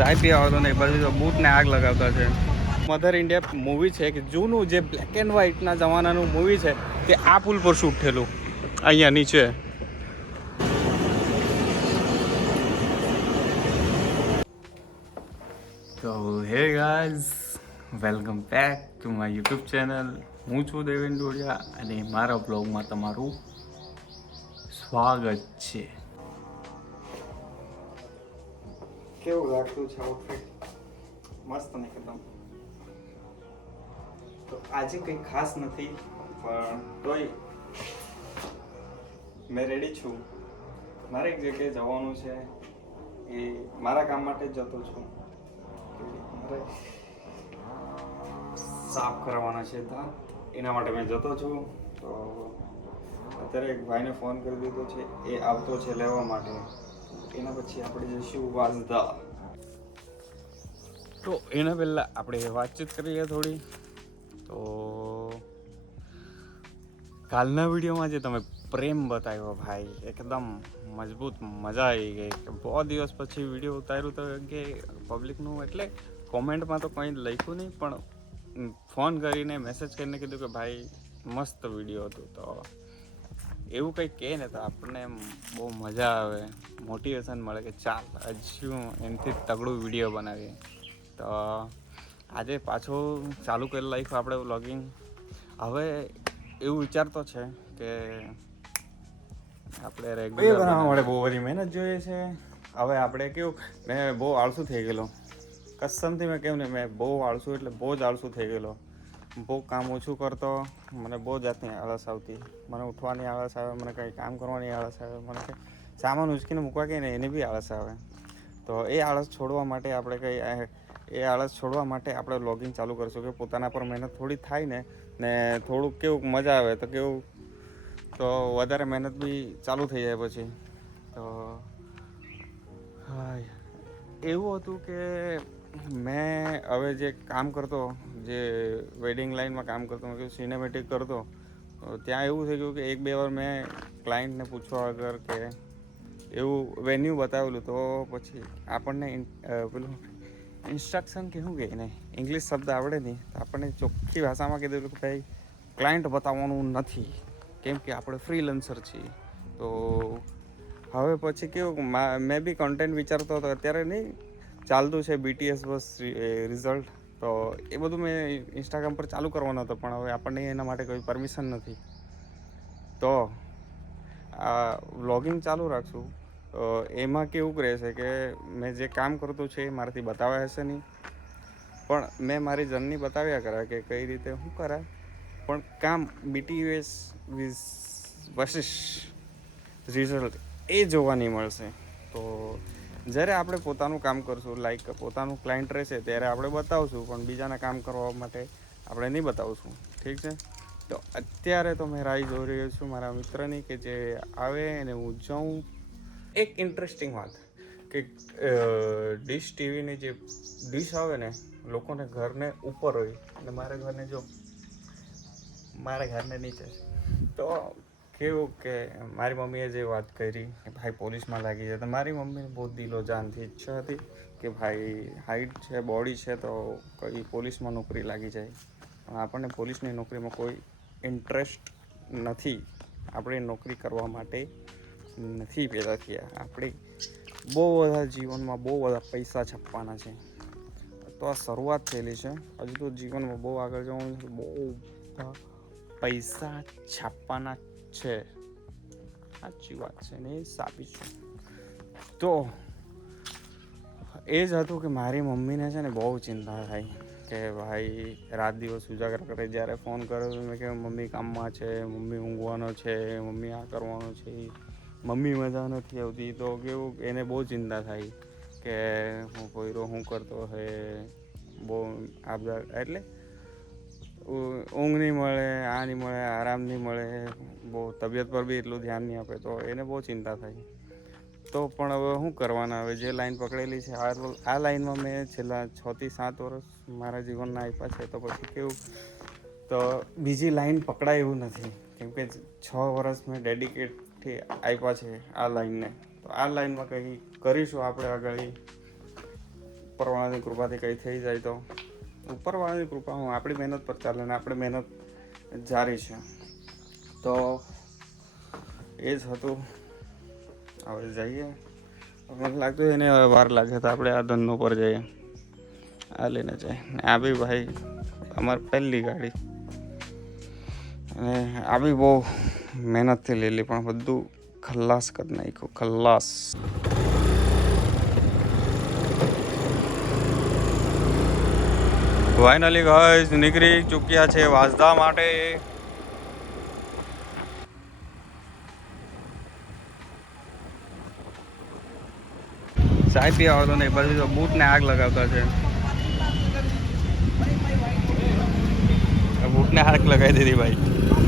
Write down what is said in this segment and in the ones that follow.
ચાય પીવા આવતો ને એ બાજુ તો બૂટને આગ લગાવતા છે. મધર ઇન્ડિયા મૂવી છે કે જૂનું જે બ્લેક એન્ડ વ્હાઇટના જમાનાનું મૂવી છે તે આ પુલ પર શૂટ થયેલું અહીંયા નીચે. તો hey guys, welcome back to my YouTube channel. હું છું દેવેન ડોડિયા અને મારા બ્લોગમાં તમારું સ્વાગત છે. કેવું લાગતું છે આઉટફિટ? મસ્ત ને એકદમ. તો આજે કંઈ ખાસ નથી પણ તોય મેં રેડી છું. મારે એક જગ્યાએ જવાનું છે, એ મારા કામ માટે જ જતો છું. મારે સાફ કરવાના છે દાંત, એના માટે મેં જતો છું. તો અત્યારે એક ભાઈને ફોન કરી દીધો છે, એ આવતો છે લેવા માટે. એના પછી આપણે જઈશું વાંસદા. તો એના પહેલાં આપણે વાતચીત કરીએ થોડી. તો કાલના વિડીયોમાં જે તમે પ્રેમ બતાવ્યો ભાઈ, એકદમ મજબૂત, મજા આવી ગઈ. કે બહુ દિવસ પછી વિડીયો ઉતાર્યું તો કે પબ્લિકનું, એટલે કોમેન્ટમાં તો કંઈ લખ્યું નહીં, પણ ફોન કરીને મેસેજ કરીને કીધું કે ભાઈ મસ્ત વિડીયો હતું. તો એવું કંઈક કહે ને તો આપણને બહુ મજા આવે, મોટિવેશન મળે કે ચાલ હજુ એનાથી તગડું વિડીયો બનાવીએ. તો આજે પાછું ચાલુ કરી લાઈફ આપણે વ્લોગિંગ. હવે એવું વિચારતો છે કે આપણે રેગ્યુલર બનાવવા માટે બહુ બધી મહેનત જોઈએ છે. હવે આપણે કેવું, મેં બહુ આળસુ થઈ ગયેલો, કસમથી મેં કેવું ને, મેં બહુ આળસુ એટલે બહુ જ આળસુ થઈ ગયેલો. બહુ કામ ઓછું કરતો, મને બહુ જાતની આળસ આવતી. મને ઉઠવાની આળસ આવે, મને કંઈ કામ કરવાની આળસ આવે, મને કંઈ સામાન ઉચકીને મૂકવા કહે ને એની બી આળસ આવે. તો એ આળસ છોડવા માટે આપણે વ્લોગિંગ ચાલુ કરીશું કે પોતાના પર મહેનત થોડી થાય ને થોડુંક કેવું મજા આવે તો કેવું, તો વધારે મહેનત બી ચાલુ થઈ જાય પછી. તો હા, એવું હતું કે મેં હવે જે કામ કરતો, જે વેડિંગ લાઇનમાં કામ કરતો, કે સિનેમેટિક કરતો, ત્યાં એવું થઈ ગયું કે એક બે વાર મેં ક્લાયન્ટને પૂછવા વગર કે એવું વેન્યુ બતાવેલું, તો પછી આપણને પેલું ઇન્સ્ટ્રક્શન કે શું કહે ને, ઇંગ્લિશ શબ્દ આવડે નહીં, તો આપણને ચોખ્ખી ભાષામાં કીધું કે ભાઈ ક્લાયન્ટ બતાવવાનું નથી, કેમ કે આપણે ફ્રીલેન્સર છીએ. તો હવે પછી કેવું, મેં બી કન્ટેન્ટ વિચારતો હતો. અત્યારે નહીં ચાલતું છે BTS બસ રિઝલ્ટ, તો એ બધું મેં ઇન્સ્ટાગ્રામ પર ચાલુ કરવાનો હતો, પણ હવે આપણને એના માટે કોઈ પરમિશન નથી. તો આ વ્લોગિંગ ચાલુ રાખશું. તો એમાં કેવું રહેશે કે મેં જે કામ કરતું છે એ મારાથી બતાવાય હશે નહીં, પણ મેં મારી જર્ની બતાવ્યા કરા કે કઈ રીતે શું કરાય, પણ કામ BTS વર્સિસ રિઝલ્ટ એ જોવા નહીં મળશે. તો જ્યારે આપણે પોતાનું કામ કરશું, લાઈક પોતાનું ક્લાયન્ટ રહેશે ત્યારે આપણે બતાવશું, પણ બીજાના કામ કરવા માટે આપણે નહીં બતાવશું. ઠીક છે? તો અત્યારે તો મેં રાહ જોઈ રહ્યો છું મારા મિત્રની, કે જે આવે અને હું જાઉં. એક ઇન્ટરેસ્ટિંગ વાત કે ડીશ ટીવીની જે ડીશ આવે ને, લોકોને ઘરને ઉપર હોય અને મારા ઘરને નીચે. તો કેવું કે મારી મમ્મીએ જે વાત કરી કે ભાઈ પોલીસમાં લાગી જાય, તો મારી મમ્મીને બહુ દિલો જાનથી ઈચ્છા હતી કે ભાઈ હાઈટ છે, બોડી છે, તો કઈ પોલીસમાં નોકરી લાગી જાય. પણ આપણને પોલીસની નોકરીમાં કોઈ ઇન્ટરેસ્ટ નથી. આપણે નોકરી કરવા માટે નથી પેદા થયા. આપણે બહુ બધા જીવનમાં બહુ બધા પૈસા છાપવાના છે. તો આ શરૂઆત થયેલી છે, હજુ તો જીવનમાં બહુ આગળ જવાનું છે, બહુ બધા પૈસા છાપવાના છે. સાચી વાત છે ને, એ સાબિત છે. તો એ જ હતું કે મારી મમ્મીને છે ને બહુ ચિંતા થાય કે ભાઈ રાત દિવસ ઉજાગરા કરે. જ્યારે ફોન કર્યો તો મેં કે મમ્મી કામમાં છે, મમ્મી ઊંઘવાનો છે, મમ્મી આ કરવાનો છે, મમ્મી મજા નથી આવતી. તો કેવું એને બહુ ચિંતા થાય કે હું પોયરો શું કરતો હે, બહુ આ બધા, એટલે ઊંઘ નહીં મળે, આ નહીં મળે, આરામ નહીં મળે, બહુ તબિયત પર બી એટલું ધ્યાન નહીં આપે. તો એને બહુ ચિંતા થાય. તો પણ હવે શું કરવાના, હવે જે લાઈન પકડેલી છે આ લાઈનમાં મેં છેલ્લા 6 થી 7 વર્ષ મારા જીવનના આપ્યા છે. તો પછી કેવું, તો બીજી લાઈન પકડાય એવું નથી, કેમકે 6 વર્ષ મેં ડેડિકેટથી આપ્યા છે આ લાઈનને. તો આ લાઈનમાં કંઈ કરીશું આપણે આગળ. ઉપરવાળાની કૃપાથી કંઈ થઈ જાય તો ઉપરવાળાની કૃપા આપણી મહેનત પર ચાલે ને આપણી મહેનત જારી છે. તો એ જ હતું. હવે જઈએ. મને લાગતું એને વાર લાગે તો આપણે આ ધંધો પર જઈએ, આ લઈને જાય. આ બી ભાઈ અમારી પહેલી ગાડી, અને આ બી બહુ મહેનતથી લેલી, પણ બધું ખલ્લાસ કરી નાખ્યું, ખલ્લાસ. ફાઇનલી ગાઈસ નીકળી ચૂક્યા છે વાંસદા માટે. ચાય પીવા આવતો નહીં, પછી તો બૂટને આગ લગાવતા છે. બૂટને આગ લગાવી દીધી ભાઈ.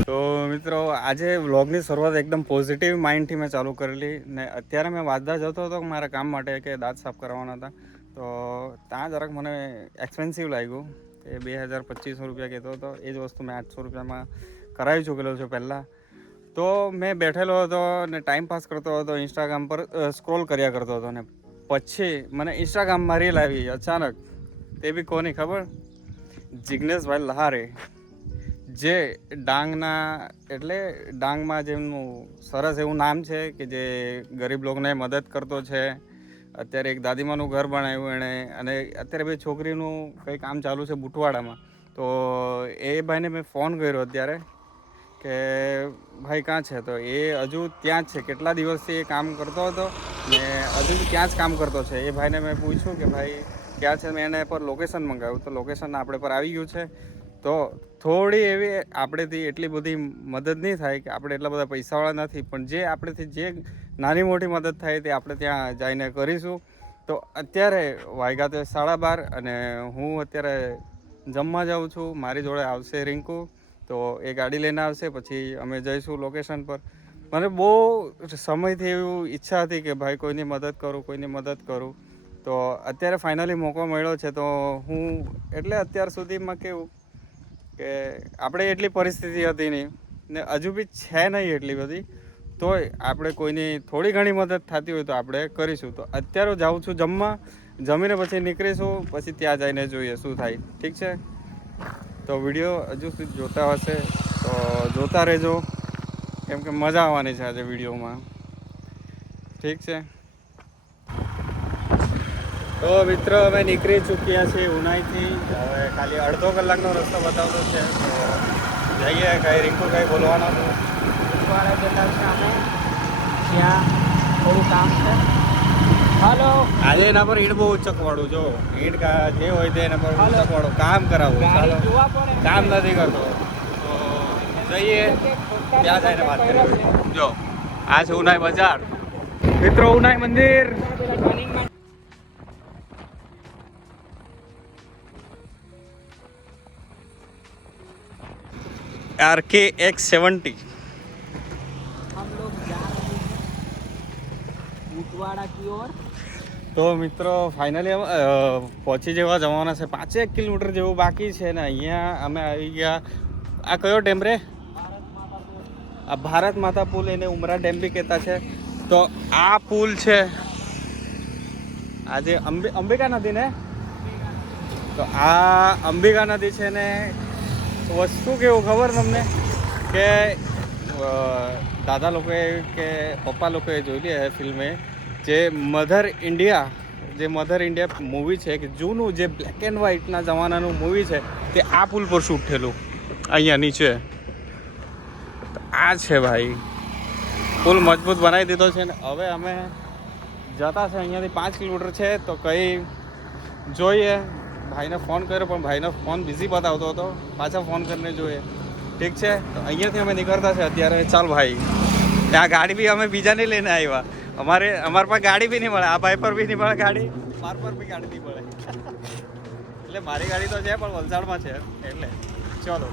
તો મિત્રો આજે વ્લોગની શરૂઆત એકદમ પોઝિટિવ માઇન્ડથી મેં ચાલુ કરેલી ને અત્યારે મેં વાંસદા જતો હતો મારા કામ માટે કે દાંત સાફ કરવાના હતા. તો ત્યાં જરાક મને એક્સપેન્સિવ લાગ્યું. એ 2250 રૂપિયા કહેતો હતો. એ જ વસ્તુ મેં 800 રૂપિયામાં કરાવી ચૂકેલો છું પહેલાં. તો મેં બેઠેલો હતો ને ટાઈમ પાસ કરતો હતો, ઇન્સ્ટાગ્રામ પર સ્ક્રોલ કર્યા કરતો હતો. ને પછી મને ઇન્સ્ટાગ્રામમાં રીલ આવી અચાનક. તે બી કોની ખબર? જિગ્નેશભાઈ લહારે, જે ડાંગના, એટલે ડાંગમાં જેમનું સરસ એવું નામ છે કે જે ગરીબ લોકોને મદદ કરતો છે. અત્યારે એક દાદીમાનું ઘર બનાવ્યું એણે, અને અત્યારે બે છોકરીનું કંઈ કામ ચાલુ છે બુટવાડામાં. તો એ ભાઈને મેં ફોન કર્યો અત્યારે કે ભાઈ ક્યાં છે? તો એ હજુ ત્યાં જ છે. કેટલા દિવસથી એ કામ કરતો હતો ને હજુ બી ત્યાં જ કામ કરતો છે. એ ભાઈને મેં પૂછ્યું કે ભાઈ ક્યાં છે? મેં એને પર લોકેશન મંગાવ્યું, તો લોકેશન આપણે પર આવી ગયું છે. તો થોડી એવી આપણેથી એટલી બધી મદદ નહીં થાય કે આપણે એટલા બધા પૈસાવાળા નથી, પણ જે આપણેથી જે નાની મોટી મદદ થાય તે આપણે ત્યાં જઈને કરીશું. તો અત્યારે વાગ્યા તો 12:30 અને હું અત્યારે જમવા જાઉં છું. મારી જોડે આવશે રિંકુ, તો એ ગાડી લઈને આવશે, પછી અમે જઈશું લોકેશન પર. મને બહુ સમયથી એવી ઈચ્છા હતી કે ભાઈ કોઈની મદદ કરું, કોઈની મદદ કરું. તો અત્યારે ફાઇનલી મોકો મળ્યો છે. તો હું એટલે અત્યાર સુધીમાં કેવું કે આપણે એટલી પરિસ્થિતિ હતી નહીં ને હજુ બી છે નહીં એટલી બધી, તોય આપણે કોઈની થોડી ઘણી મદદ થતી હોય તો આપણે કરીશું. તો અત્યારે જાઉં છું જમવા, જમીને પછી નીકળીશું, પછી ત્યાં જઈને જોઈએ શું થાય. ઠીક છે? તો વિડીયો હજુ સુધી જોતા હશે તો જોતા રહેજો, કેમ કે મજા આવવાની છે આજે વિડીયોમાં. ઠીક છે? તો મિત્રો અમે નીકળી ચૂક્યા છીએ ઉનાઈથી. હવે ખાલી અડધો કલાકનો રસ્તો બતાવતો છે. તો જઈએ. કઈ રિંકુ કઈ બોલવાનો હતું? ઉતવાડા જતા છે અમે, ત્યાં થોડું કામ છે. હાલો. આજે એના પર ઈંટ બહુ ઉચકવાળું, જો ઈંટ જે હોય તે એના પર ઉચકવાળું કામ કરાવવું. ચાલો, કામ નથી કરતો. તો જઈએ, ત્યાં જઈને વાત કરીએ. જો આ છે ઉનાઈ બજાર. મિત્રો ઉનાઈ મંદિર. RK X70. हम लोग जा रहे हैं उतवाड़ा की ओर. તો મિત્રો ફાઇનલી પહોંચી જવાના છે. 5 કિલોમીટર જેવું બાકી છે ને અહીંયા અમે આવી ગયા. આ કયો ડેમ રે? આ ભારત માતા પુલ, એને ઉમરા ડેમ બી કહેતા છે. તો આ પુલ છે, આજે અંબિકા નદી ને. તો આ અંબિકા નદી છે ને વસ્તુ કેવું ખબર તમને કે દાદા લોકોએ કે પપ્પા લોકોએ જોઈ લે ફિલ્મે, જે મધર ઇન્ડિયા મૂવી છે કે જૂનું જે બ્લેક એન્ડ વ્હાઇટના જમાનાનું મૂવી છે, તે આ પુલ પર શૂટ થયેલું. અહીંયા નીચે આ છે ભાઈ, પુલ મજબૂત બનાવી દીધો છે ને હવે અમે જતા છે. અહીંયાથી 5 કિલોમીટર છે. તો કંઈ જોઈએ. ભાઈને ફોન કર્યો પણ ભાઈનો ફોન બિઝી બતાવતો હતો. પાછા ફોન કરીને જોઈએ. ઠીક છે? તો અહીંયાથી અમે નીકળતા છે અત્યારે. ચાલ ભાઈ, આ ગાડી બી અમે બીજાને લઈને આવ્યા. અમારા પાસે ગાડી બી નહીં મળે. આ ભાઈ પર બી નહીં મળે ગાડી, માર પર બી ગાડી નહીં મળે. એટલે મારી ગાડી તો છે પણ વલસાડમાં છે. એટલે ચલો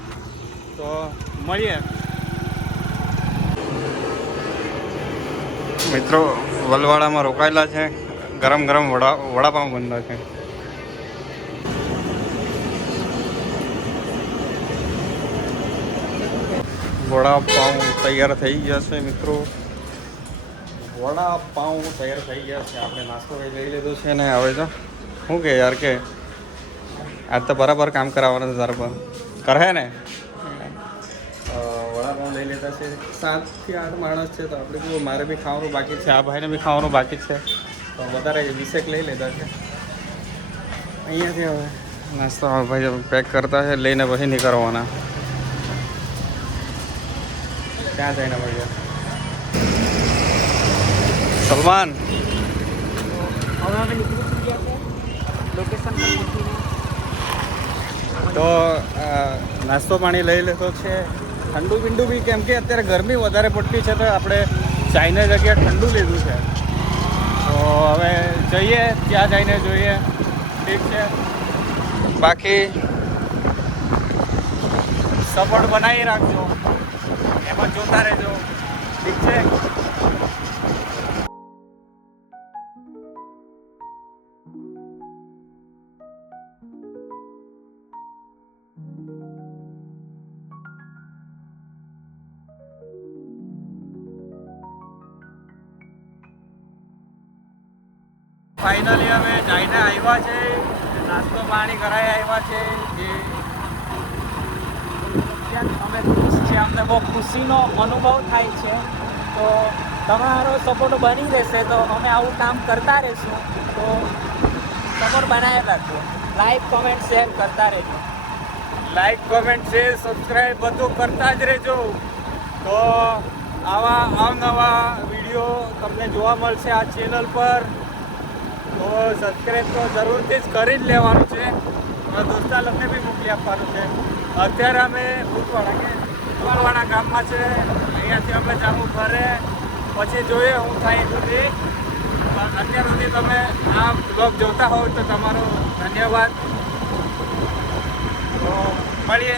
તો મળીએ મિત્રો. વલવાડામાં રોકાયેલા છે. ગરમ ગરમ વડાપાઉં બનતા છે. વડાપાઉં તૈયાર થઈ ગયા છે મિત્રો. વડાપાઉં તૈયાર થઈ ગયા છે. આપણે નાસ્તો લઈ લીધો છે ને હવે જો શું કે યાર કે આજ તો બરાબર કામ કરાવવાનું છે તારા પર કરે ને વડાપાઉં લઈ લેતા છે 7 થી 8 માણસ છે તો આપણે કેવું મારે બી ખાવાનું બાકી છે આ ભાઈને બી ખાવાનું બાકી છે તો વધારે 20 લઈ લેતા છે અહીંયાથી હવે નાસ્તો ભાઈ પેક કરતા છે લઈને પછી નીકળવાના ક્યાં જઈને ભાઈ સલમાન હવે અમે નીકળી ગયા છે લોકેશન પર પહોંચીને. તો નાસ્તો પાણી લઈ લેતો છે ઠંડુ બિંડુ બી કેમ કે અત્યારે ગરમી વધારે પડતી છે તો આપણે ચાઈના જગ્યાએ ઠંડુ લીધું છે તો હવે જઈએ ત્યાં જઈને જોઈએ ઠીક છે બાકી સપોર્ટ બનાવી રાખજો એમાં જોતા રહેજો ઠીક છે. ફાઇનલી હવે જઈને આવ્યા છે નાસ્તો પાણી કરાવી આવ્યા છે જે અમે ખુશ છીએ, અમને બહુ ખુશીનો અનુભવ થાય છે. તો તમારો સપોર્ટ બની રહેશે તો અમે આવું કામ કરતા રહીશું. તો સપોર્ટ બનાવી રાખજો, લાઈક કોમેન્ટ શેર કરતા રહેજો. લાઈક કોમેન્ટ શેર સબસ્ક્રાઈબ બધું કરતા જ રહેજો. તો આવા અવનવા વિડીયો તમને જોવા મળશે આ ચેનલ પર. તો સબસ્ક્રાઈબ તો જરૂરથી જ કરી જ લેવાનું છે. દોસ્તા લોકોને બી મોકલી આપવાનું છે. અત્યારે અમે ભૂતવાડા ગામમાં છે, અહીંયાથી અમે જામું ઘરે પછી જોઈએ હું થાય સુધી. અત્યાર સુધી તમે આ બ્લોગ જોતા હોવ તો તમારો ધન્યવાદ. તો મળીએ.